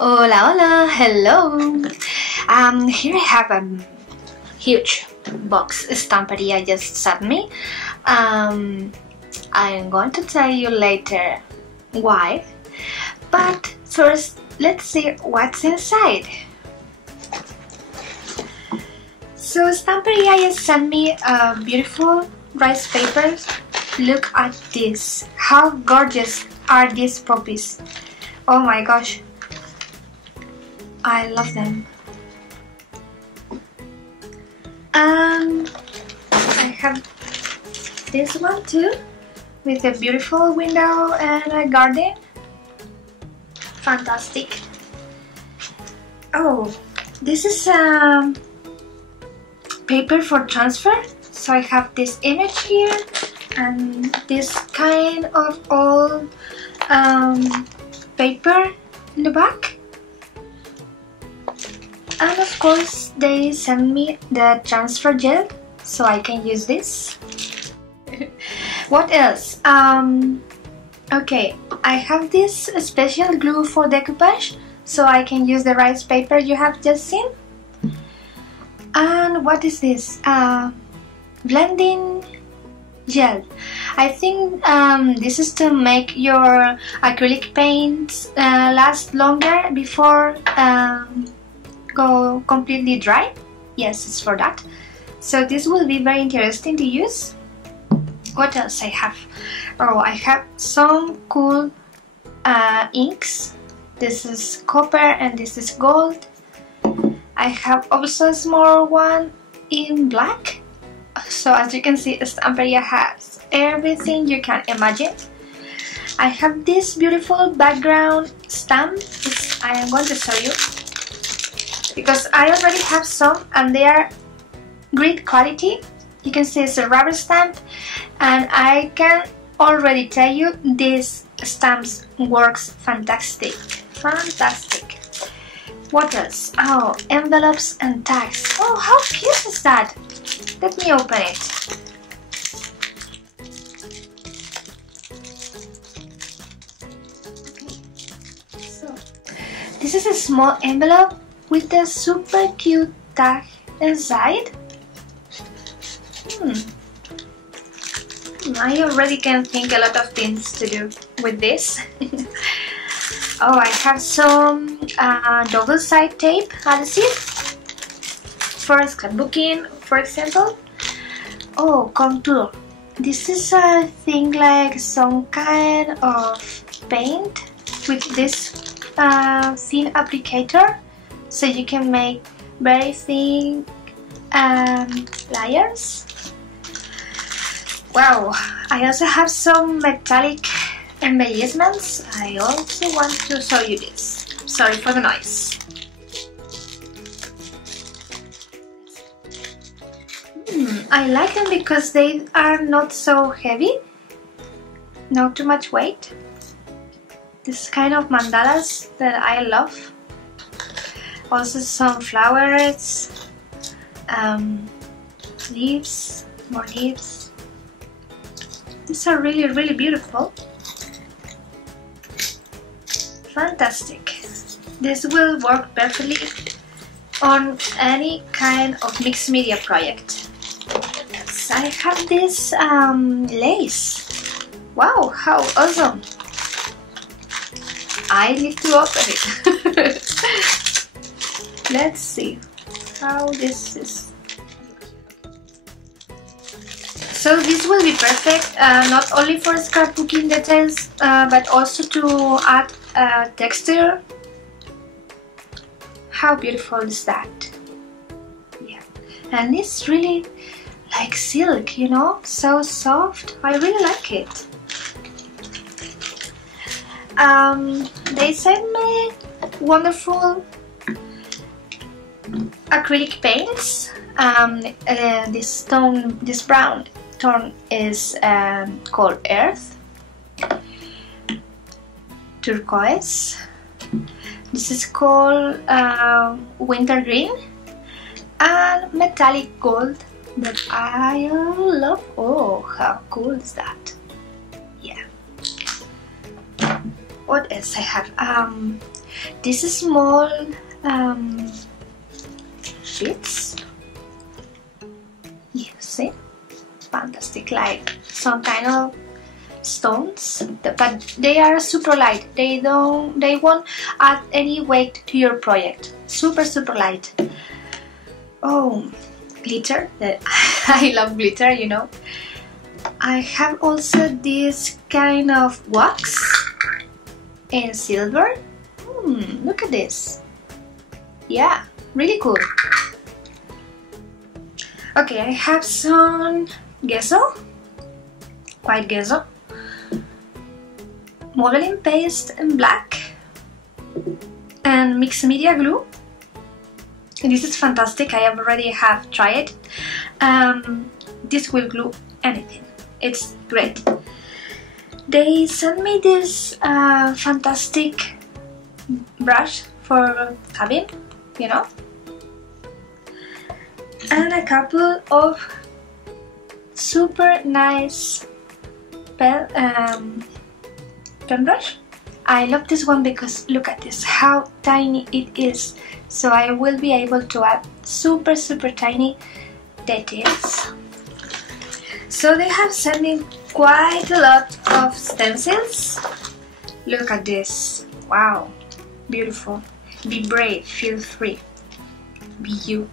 Hola, hola, hello. Here I have a huge box Stamperia just sent me. I'm going to tell you later why, but first let's see what's inside. So Stamperia just sent me beautiful rice papers. Look at this. How gorgeous are these puppies? Oh my gosh, I love them. And I have this one too, with a beautiful window and a garden. Fantastic. Oh, this is paper for transfer. So I have this image here and this kind of old paper in the back. And of course they send me the transfer gel so I can use this. What else? Okay, I have this special glue for decoupage so I can use the rice paper you have just seen. And what is this? Blending gel. I think this is to make your acrylic paints last longer before go completely dry. Yes, it's for that. So this will be very interesting to use. What else I have? Oh, I have some cool inks. This is copper and this is gold. I have also a small one in black. So as you can see, Stamperia has everything you can imagine. I have this beautiful background stamp. I am going to show you because I already have some and they are great quality. You can see it's a rubber stamp and I can already tell you this stamps works fantastic. Fantastic. What else? Oh, envelopes and tags. Oh, how cute is that? Let me open it. Okay. So, this is a small envelope with a super cute tag inside. I already can think a lot of things to do with this. Oh, I have some double-side tape adhesive for scrapbooking, for example. Oh, contour. This is a thing like some kind of paint with this thin applicator, so you can make very thin layers. Wow, I also have some metallic embellishments. I also want to show you this. Sorry for the noise. I like them because they are not so heavy, not too much weight. This kind of mandalas that I love. Also some flowers, leaves, more leaves. These are really, really beautiful. Fantastic. This will work perfectly on any kind of mixed media project. Yes, I have this lace. Wow, how awesome. I need to open it. Let's see how this is. So this will be perfect not only for scrapbooking details but also to add texture. How beautiful is that? Yeah, and it's really like silk, you know, so soft. I really like it. They sent me wonderful acrylic paints. This brown tone is called Earth. Turquoise. This is called Winter Green. And metallic gold that I love. Oh, how cool is that? Yeah. What else I have? This is small bits. You see? Fantastic, like some kind of stones, but they are super light. They won't add any weight to your project. Super light. Oh, glitter. I love glitter, you know. I have also this kind of wax in silver. Look at this. Yeah, really cool. Okay, I have some gesso, white gesso, modeling paste in black, and mixed media glue. This is fantastic. I already have tried it. This will glue anything. It's great. They sent me this fantastic brush for cabin, you know, and a couple of super nice pen brush. I love this one because look at this, how tiny it is. So I will be able to add super tiny details. So they have sent me quite a lot of stencils. Look at this. Wow, beautiful. Be brave, feel free. Be you.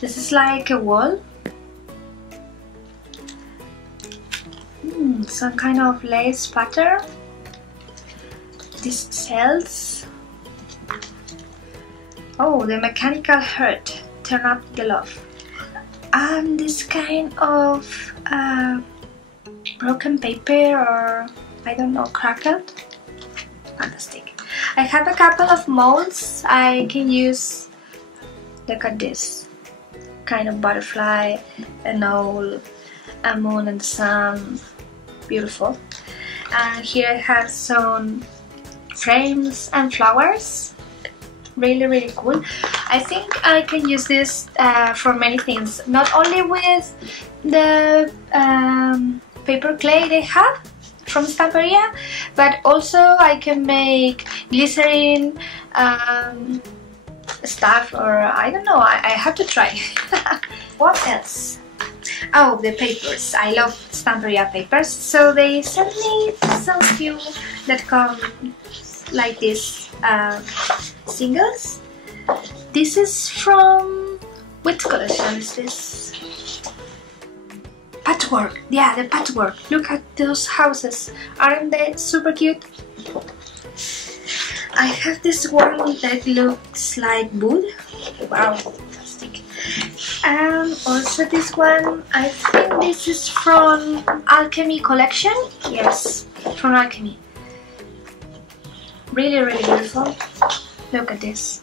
This is like a wall. Some kind of lace pattern. These cells. Oh, the mechanical heart. Turn up the love. And this kind of broken paper, or I don't know, crackled. Fantastic. I have a couple of molds I can use. Look at this kind of butterfly, an owl, a moon and the sun. Beautiful. And here I have some frames and flowers. Really cool. I think I can use this for many things, not only with the paper clay they have from Stamperia, but also I can make glycerin stuff, or I don't know, I have to try. What else? Oh, the papers. I love Stamperia papers, so they sent me some few that come like this, singles. This is from which collection is this? Patchwork. Yeah, the patchwork. Look at those houses. Aren't they super cute? I have this one that looks like wood. Wow, fantastic. And also this one, I think this is from Alchemy collection. Yes, from Alchemy. Really beautiful. Look at this.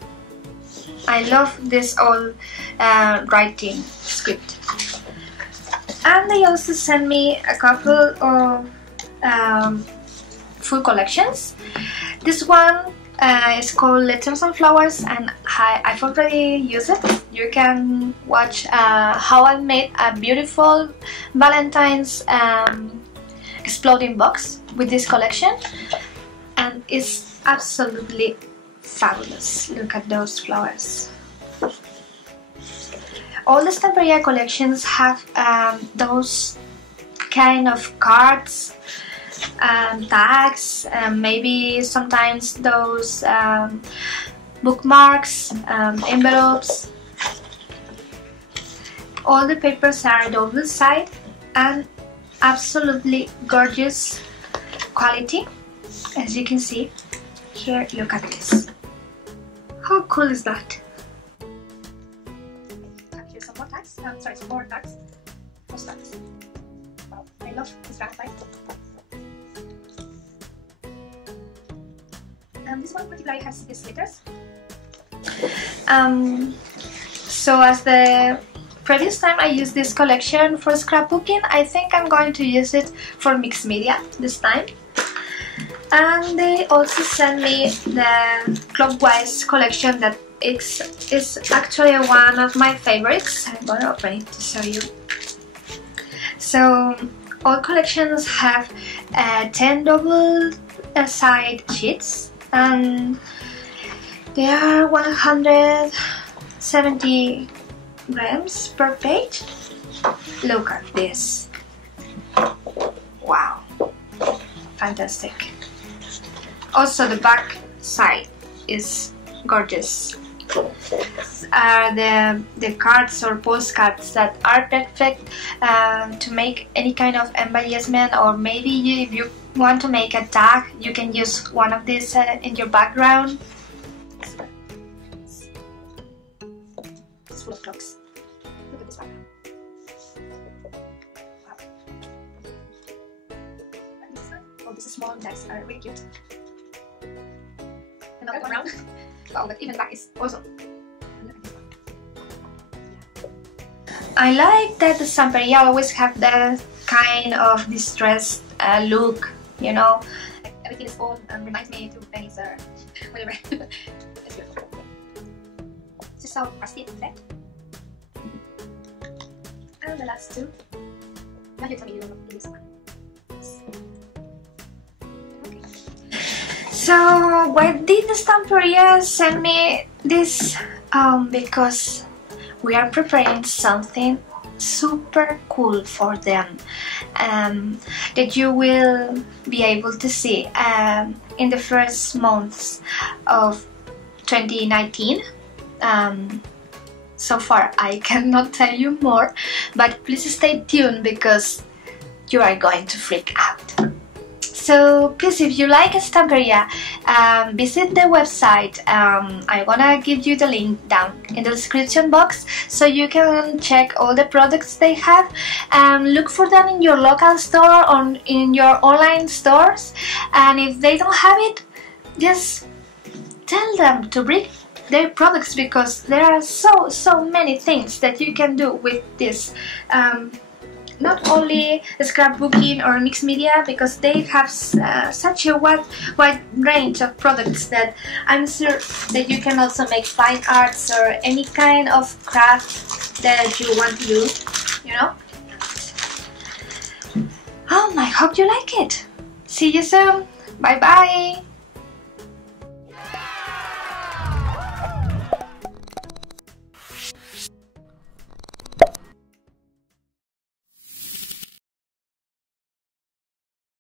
I love this old writing script. And they also sent me a couple of full collections. This one is called Letters and Flowers, and I've already used it. You can watch how I made a beautiful Valentine's exploding box with this collection, and it's absolutely fabulous. Look at those flowers. All the Stamperia collections have those kind of cards, tags, maybe sometimes those bookmarks, envelopes. All the papers are double side and absolutely gorgeous quality, as you can see here. Look at this. How cool is that? Here's some more tags. Sorry, some more tags. Those tags. Wow, I love this dragonfly. This one particularly has these glitters. So as the previous time I used this collection for scrapbooking, I think I'm going to use it for mixed media this time. And they also sent me the Clockwise collection that is actually one of my favorites. I'm gonna open it to show you. So all collections have 10 double side sheets, and they are 170 grams per page. Look at this. Wow, fantastic. Also the back side is gorgeous. The cards or postcards that are perfect to make any kind of embellishment, or maybe if you want to make a tag, you can use one of these in your background. It's full of clocks. Look at this background. Wow. Oh, these small tags are really cute. Another one around. Wow, but even back is awesome. I like that the Stamperia always have that kind of distressed look, you know. Everything is old and reminds me to pennies or whatever. It's good. This is how rusty effect. And the last two. Now you tell me you don't this one. Okay. So why did the Stamperia send me this? Because we are preparing something super cool for them that you will be able to see in the first months of 2019. So far I cannot tell you more, but please stay tuned because you are going to freak out. So please, if you like Stamperia, visit the website. I'm gonna give you the link down in the description box so you can check all the products they have. Look for them in your local store or in your online stores, and if they don't have it, just tell them to bring their products, because there are so many things that you can do with this. Not only scrapbooking or mixed media, because they have such a wide range of products that I'm sure that you can also make fine arts or any kind of craft that you want to do, you know. I hope you like it. See you soon. Bye bye.